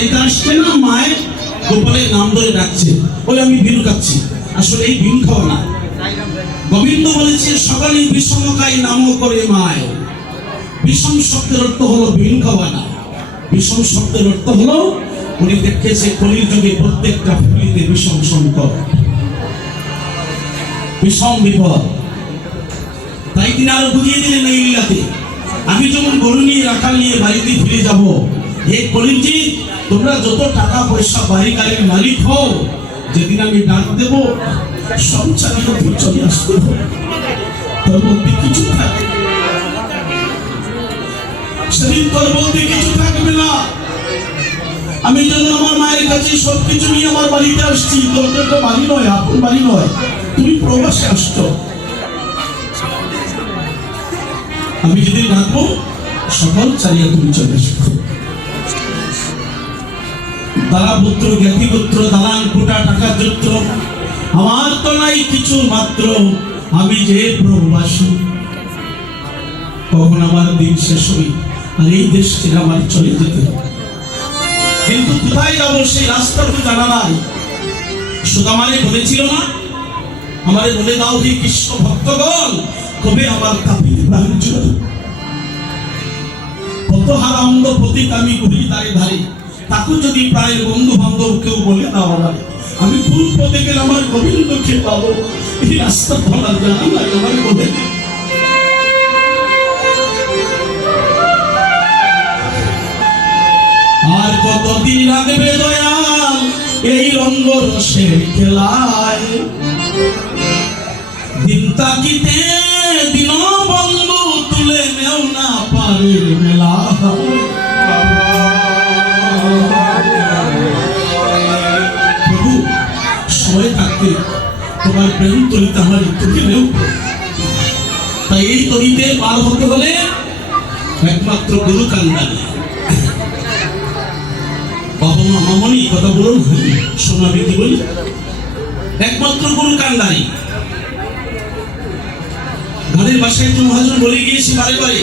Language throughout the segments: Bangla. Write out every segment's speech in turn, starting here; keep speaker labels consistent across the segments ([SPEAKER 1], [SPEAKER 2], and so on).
[SPEAKER 1] বাড়িতে আসছে না, মায়ের গোপালের নাম ধরে ডাকছে। ওই আমি বিল খাচ্ছি। আসলে এই বিল খাওয়া না। গোবিন্দ বলেছে, সকালে বিষমকাই নাম করে মায়। বিষম শব্দের অর্থ হলো বিল খাওয়া না। বিষম শব্দের অর্থ হলো, উনি দেখেছে কলির যুগে প্রত্যেকটা ফ্যামিলিতে বিষম সংকট। বিষম বিপদ। তাই তিনি আরও বুঝিয়ে দিলেন এই আমি যখন গরু নিয়ে রাখাল নিয়ে বাড়িতে ফিরে যাব হে কলিজি তোমরা যত টাকা পয়সা বাড়ি মালিক হও, যেদিন আমি ডাক দেব সব তুমি চলে আসতে হবে। কিছু থাকবে সেদিন তোর মধ্যে কিছু থাকবে না। আমি যেন আমার মায়ের কাছে সবকিছু নিয়ে আমার বাড়িতে আসছি। তোর তো একটা বাড়ি নয়, আপন বাড়ি নয়, তুমি প্রবাসে আসছো। আমি যদি ডাকবো, সকল চালিয়ে তুমি চলে আসব। তারা পুত্র জ্ঞাতি পুত্র দালান কোটা টাকা যুত্র আমার তো নাই কিছু মাত্র। আমি যে প্রবাসী। কখন আমার দিন শেষ হই আর এই দেশ ছেড়ে আমার চলে যেতে কিন্তু কোথায় যাব সেই রাস্তা তো জানা নাই। সুদামারে বলেছিল না, আমারে বলে দাও হে কৃষ্ণ ভক্তগণ, কবে আমার কাপিতে প্রাণ কত হারামন্দ প্রতীক আমি ঘুরি তারে ধারে। তাকে যদি প্রায় বন্ধু বান্ধব কেউ বলে আমার আমি কোন পথে গেলে আমার গোবিন্দকে পাবো? এই রাস্তা আমার আর কতদিন লাগবে দয়াল এই রঙ্গ রসের খেলায় দিন তাকিতে তোমার প্রেম তরিতে আমার তুলে নেও তাই এই তরিতে পার হতে হলে একমাত্র গুরু কান্দানি বাবা মা, মামনি, কথা বলুন শোনাবে কি বলি। একমাত্র গুরু কান্দানি ঘরের বাসায় একটু মহাজন বলে গিয়েছি বারে বারে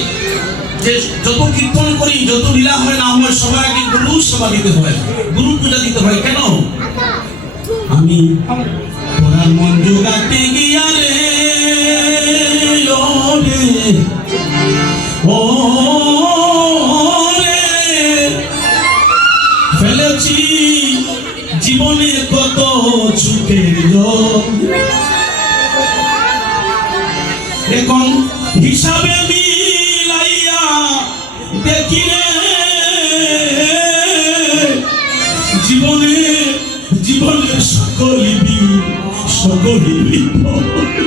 [SPEAKER 1] যে যত কীর্তন করি, যত লীলা হয় না আমার সবার আগে গুরু সেবা দিতে হয়। গুরু পূজা দিতে হয়। কেন? আমি মন জোগাতে গিয়া ও ফেলেছি জীবনে কত চুকের এখন হিসাবে মিলাইয়া সকল বিপদ।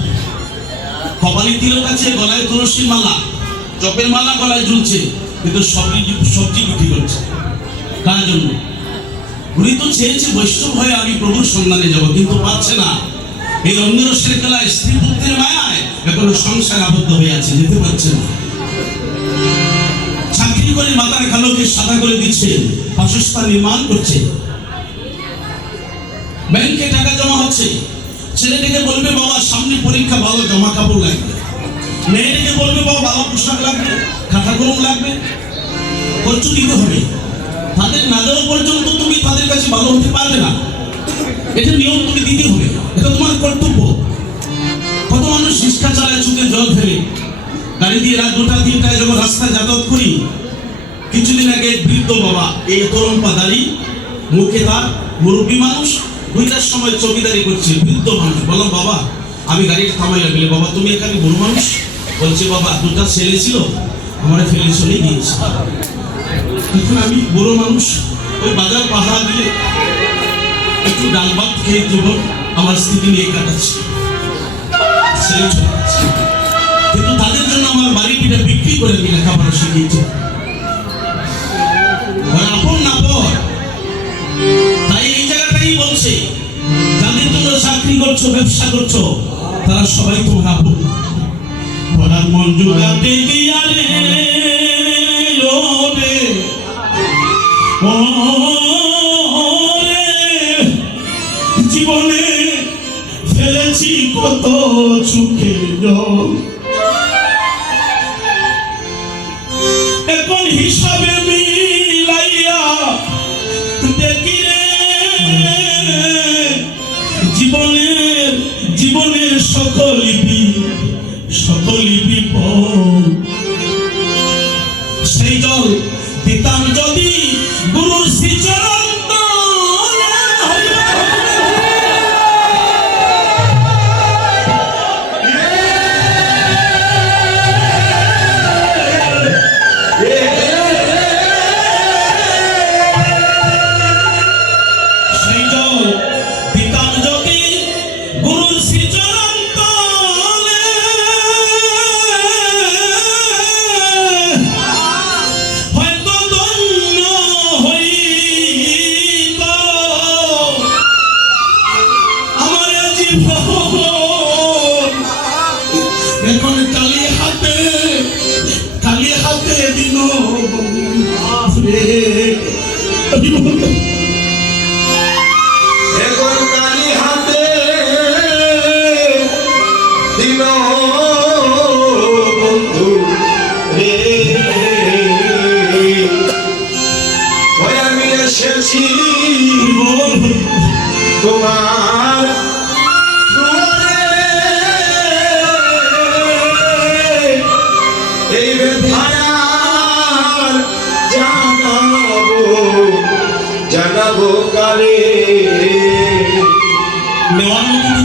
[SPEAKER 1] কপালে তিলক আছে, গলায় তুলসীর মালা, চপের মালা গলায় ঝুলছে, কিন্তু সবজি সবজি বিক্রি করছে। কার জন্য? উনি তো চেয়েছে বৈষ্ণব হয়ে আমি প্রভুর সন্ধানে যাব, কিন্তু পাচ্ছে না। এই রঙ্গরসের খেলায় স্ত্রী পুত্রের মায়ায় এখনও সংসার আবদ্ধ হয়ে আছে, যেতে পারছে না। চাকরি করে মাতার কালোকে সাদা করে দিচ্ছে, বাসস্থান নির্মাণ করছে। ব্যাংকে টাকা জমা হচ্ছে। ছেলেটাকে বলবে, বাবা, সামনে পরীক্ষা, ভালো জামা কাপড় লাগবে। মেয়েটাকে বলবে, বাবা, ভালো পোশাক লাগবে খাতা কলম লাগবে। খরচ দিতে হবে। তাদের না দেওয়া পর্যন্ত তুমি তাদের কাছে ভালো হতে পারবে না। এটা নিয়ম তুমি দিতে হবে। এটা তোমার কর্তব্য। কত মানুষ রিক্সা চালায় চুকে জল ফেলে। গাড়ি দিয়ে রাত দুটা তিনটায় যখন রাস্তায় যাতায়াত করি, কিছুদিন আগে বৃদ্ধ বাবা, এই তরুণ পাদারি, মুখে তার মুরব্বী মানুষ দুইটার সময় চৌকিদারি করছে, বৃদ্ধ মানুষ। বললাম, বাবা, আমি গাড়িটা থামাই লাগলে বাবা, তুমি এখানে বড় মানুষ? বলছে, বাবা, দুটা ছেলে ছিল, আমার ফেলে চলে গিয়েছে। এখন আমি বড় মানুষ, ওই বাজার পাহারা দিলে একটু ডাল ভাত খেয়ে জীবন আমার স্থিতি নিয়ে কাটাচ্ছি ছেলে চলে কিন্তু তাদের জন্য আমার বাড়ি পিঠা বিক্রি করে আমি লেখাপড়া শিখিয়েছি। এই বলছে, যাদের তোমরা চাকরি করছ, ব্যবসা করছ, তারা সবাই তোমার পড়ার মন জোগাতে গিয়া রে ও জীবনে ফেলেছি কত চোখের জল। এখন হিসাবে
[SPEAKER 2] বন্ধু রে তোমার। এই বেধার জানাব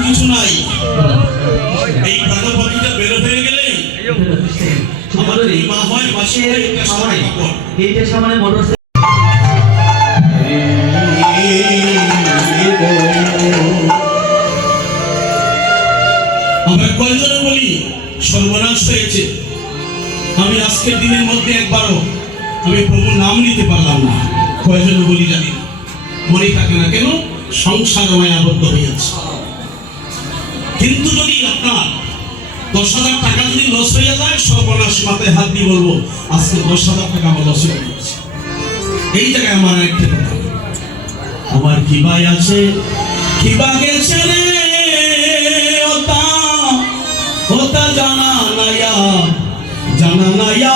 [SPEAKER 1] কিছু নাই এই গেলে কাপড়
[SPEAKER 3] গেটের সামনে মোটর
[SPEAKER 1] আমরা কয়জনে বলি সর্বনাশ হয়েছে। আমি আজকের দিনের মধ্যে একবারও আমি প্রভুর নাম নিতে পারলাম না। আজকে দশ হাজার টাকা আমার এই জায়গায় আমার একটা কথা। আমার কি ভাই আছে কি বা গেছে রে ওতা জানা নাইয়া জানা নাইয়া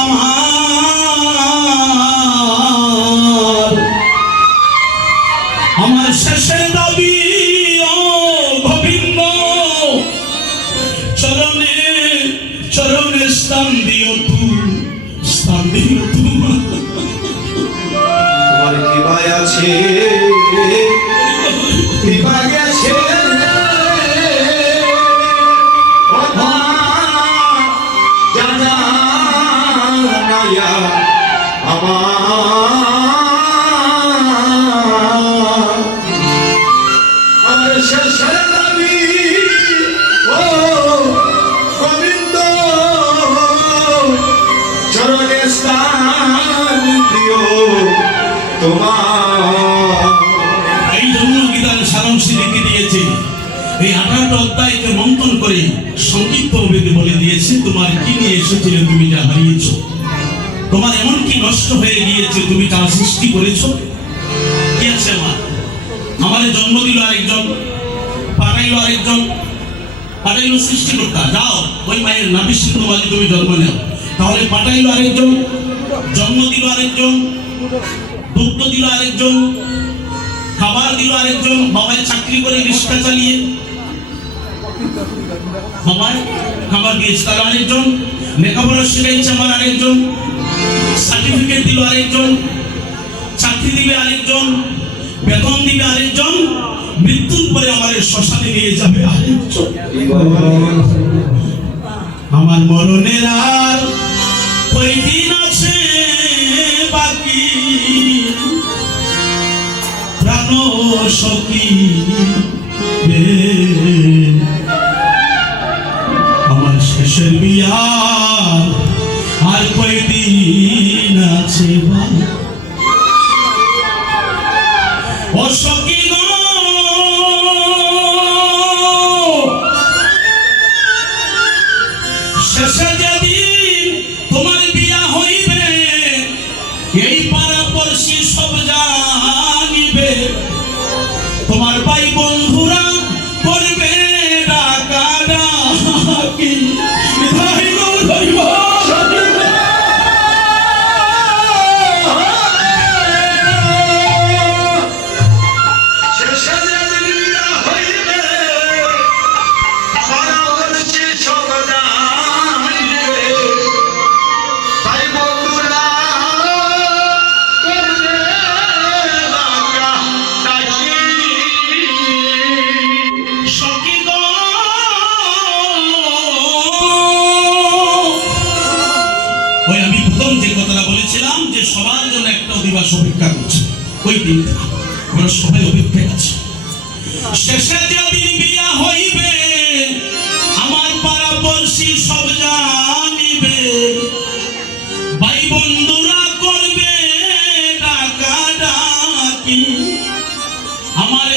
[SPEAKER 1] সংগীত প্রভৃতি বলে দিয়েছে, তোমার কি নিয়ে এসেছিলে তুমি যা হারিয়েছ? তোমার এমন কি নষ্ট হয়ে গিয়েছে তুমি তা সৃষ্টি করেছ? কি আছে আমার? আমার জন্ম দিল আরেকজন, পাঠাইল আরেকজন সৃষ্টি সৃষ্টিকর্তা। যাও, ওই মায়ের নাবিসিদ্ধ মাঝে তুমি জন্ম নেও তাহলে পাঠাইল আরেকজন, জন্ম দিল আরেকজন, দুগ্ধ দিল আরেকজন, খাবার দিল আরেকজন বাবায় চাকরি করে রিক্সা চালিয়ে বাবাই খাবার দিয়েছে তাহলে আরেকজন লেখাপড়া শিখাইছে আমার আরেকজন সার্টিফিকেট দিল আরেকজন, চাকরি দিবে আরেকজন, বেতন দিবে আরেকজন, মৃত্যুর পরে আমার শ্মশানে নিয়ে যাবে আরেকজন। আমার মরণের আর কয়দিন আছে বাকি? প্রাণ সখী কথাটা বলেছিলাম যে সবার জন্য একটা দিবস অপেক্ষা করছে। ওই দিনটা আমরা সবাই অপেক্ষায় আছি। শেষে যেদিন বিয়া হইবে, আমার পাড়া পড়শি সব জানিবে, ভাই বন্ধুরা করবে ডাকা ডাকি। আমার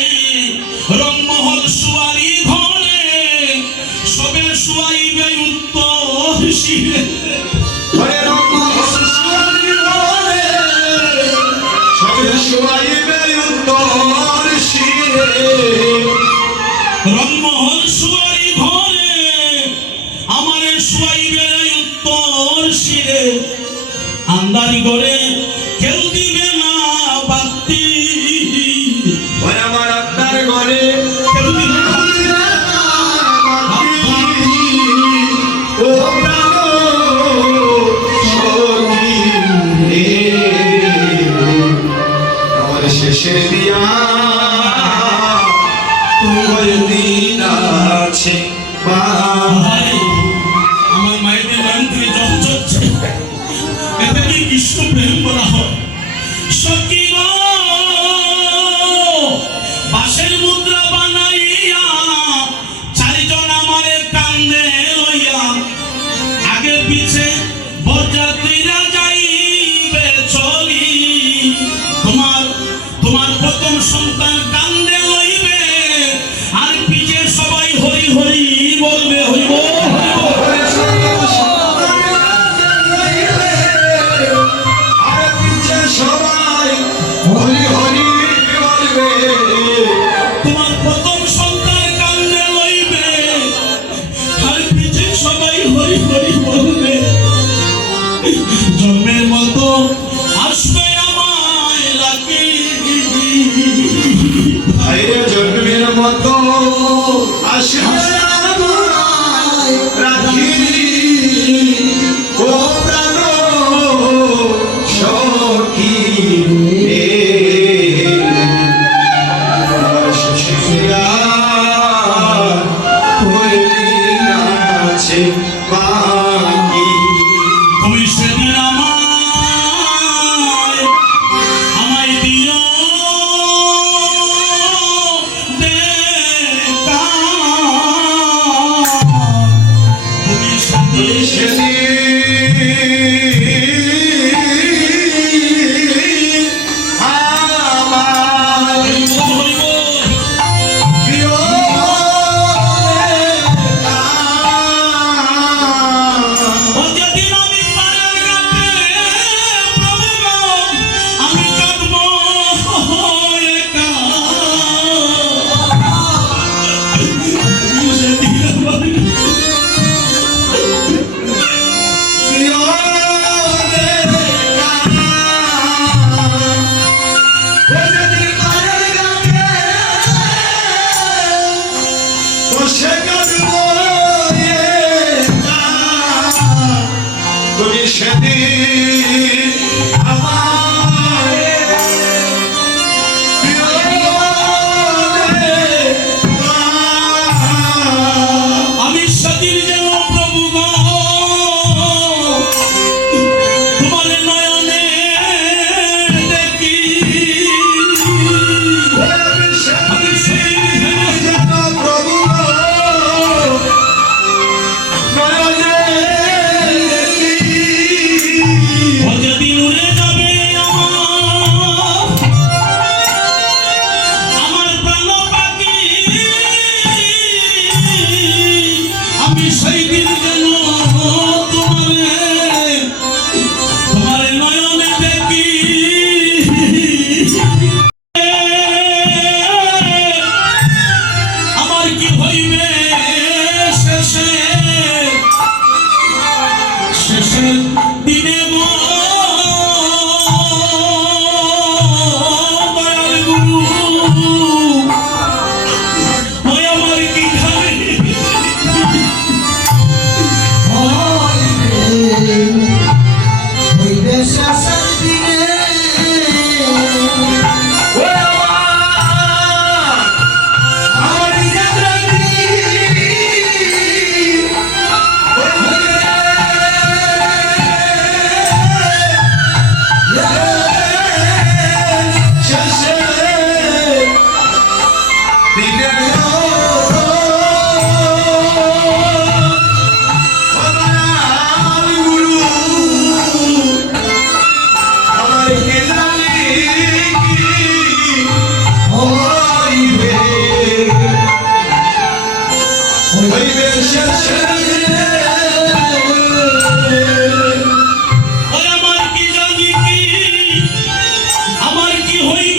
[SPEAKER 1] আমার